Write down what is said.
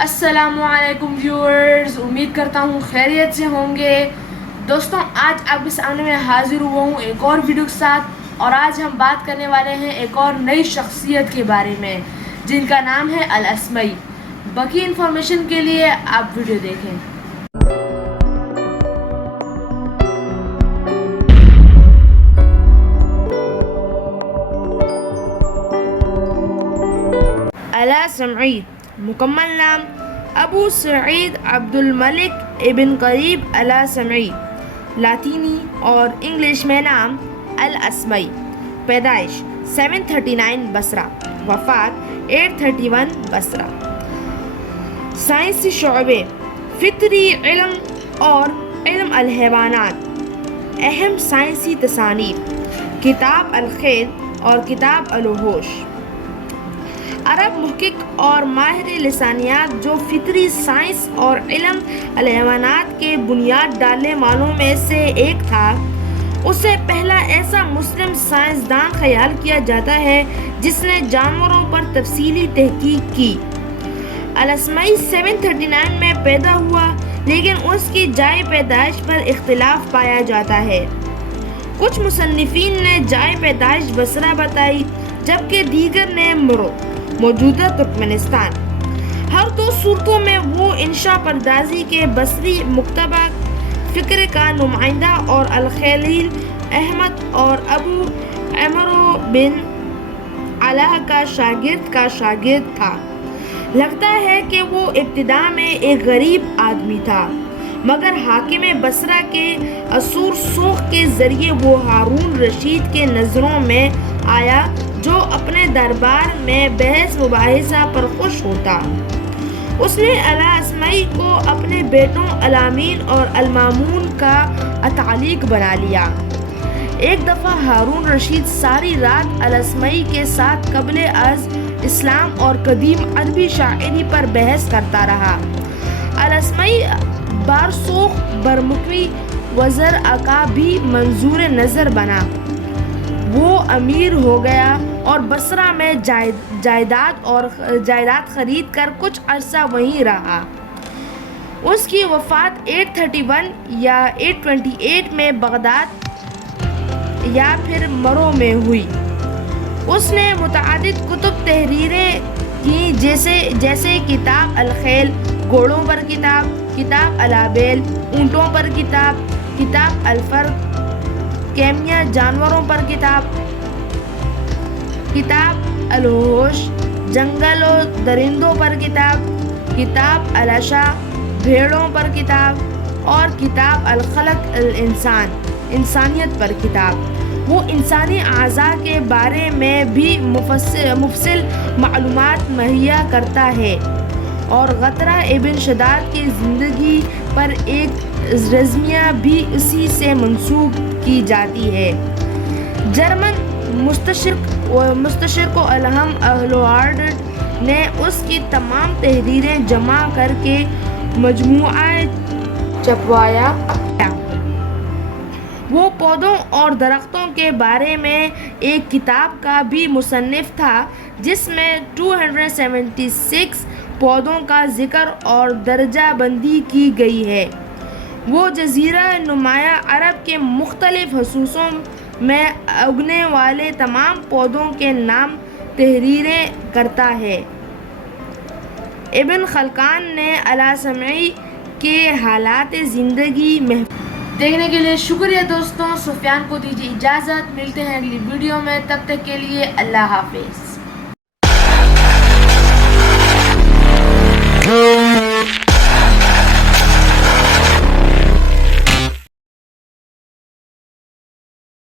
السلام علیکم ویورز، امید کرتا ہوں خیریت سے ہوں گے۔ دوستوں، آج آپ کے سامنے میں حاضر ہوا ہوں ایک اور ویڈیو کے ساتھ، اور آج ہم بات کرنے والے ہیں ایک اور نئی شخصیت کے بارے میں جن کا نام ہے الاسمعی۔ باقی انفارمیشن کے لیے آپ ویڈیو دیکھیں۔ الاسمعی مکمل نام ابو سعید عبد الملک ابن قریب الاسمعی، لاطینی اور انگلش میں نام الاسمعی۔ پیدائش 739 بصرہ، وفات 831 بصرہ۔ سائنسی شعبے: فطری علم اور علم الحیوانات۔ اہم سائنسی تصانیف: کتاب الخیل اور کتاب الوحوش۔ عرب محقق اور ماہر لسانیات جو فطری سائنس اور علم الحیوانات کے بنیاد ڈالنے والوں میں سے ایک تھا، اسے پہلا ایسا مسلم سائنسدان خیال کیا جاتا ہے جس نے جانوروں پر تفصیلی تحقیق کی۔ الاسمعی 739 میں پیدا ہوا، لیکن اس کی جائے پیدائش پر اختلاف پایا جاتا ہے۔ کچھ مصنفین نے جائے پیدائش بصرہ بتائی، جبکہ دیگر نے مرو، موجودہ ترکمانستان۔ ہر دو صورتوں میں وہ انشاء پردازی کے بصری مکتبہ فکر کا نمائندہ اور الخلیل احمد اور ابو عمرو بن علا کا شاگرد تھا۔ لگتا ہے کہ وہ ابتدا میں ایک غریب آدمی تھا، مگر حاکم بصرہ کے اثر سوخ کے ذریعے وہ ہارون رشید کے نظروں میں آیا، جو اپنے دربار میں بحث مباحثہ پر خوش ہوتا۔ اس نے الاسمعی کو اپنے بیٹوں الامین اور المامون کا اتعلیق بنا لیا۔ ایک دفعہ ہارون رشید ساری رات الاسمعی کے ساتھ قبل از اسلام اور قدیم عربی شاعری پر بحث کرتا رہا۔ الاسمعی بارسوخ برمکی وزر کا بھی منظور نظر بنا۔ وہ امیر ہو گیا اور بصرہ میں جائیداد خرید کر کچھ عرصہ وہیں رہا۔ اس کی وفات 831 یا 828 میں بغداد یا پھر مرو میں ہوئی۔ اس نے متعدد کتب تحریریں کی، جیسے کتاب الخیل، گھوڑوں پر کتاب، کتاب الابیل، اونٹوں پر کتاب، کتاب الفرق، کیمیا، جانوروں پر کتاب، کتاب الوحوش، جنگل و درندوں پر کتاب، کتاب الاشا، بھیڑوں پر کتاب، اور کتاب الخلق الانسان، انسانیت پر کتاب۔ وہ انسانی اعضاء کے بارے میں بھی مفصل معلومات مہیا کرتا ہے، اور قطرہ ابن شداد کی زندگی پر ایک رزمیہ بھی اسی سے منسوب کی جاتی ہے۔ جرمن مستشرق الہم ایلوہارڈ نے اس کی تمام تحریریں جمع کر کے مجموعہ چھپوایا۔ وہ پودوں اور درختوں کے بارے میں ایک کتاب کا بھی مصنف تھا، جس میں 276 پودوں کا ذکر اور درجہ بندی کی گئی ہے۔ وہ جزیرہ نمایاں عرب کے مختلف حصوں میں اگنے والے تمام پودوں کے نام تحریریں کرتا ہے۔ ابن خلکان نے الاسمعی کے حالات زندگی دیکھنے کے لیے شکریہ دوستوں۔ سفیان کو دیجیے اجازت، ملتے ہیں اگلی ویڈیو میں، تب تک کے لیے اللہ حافظ۔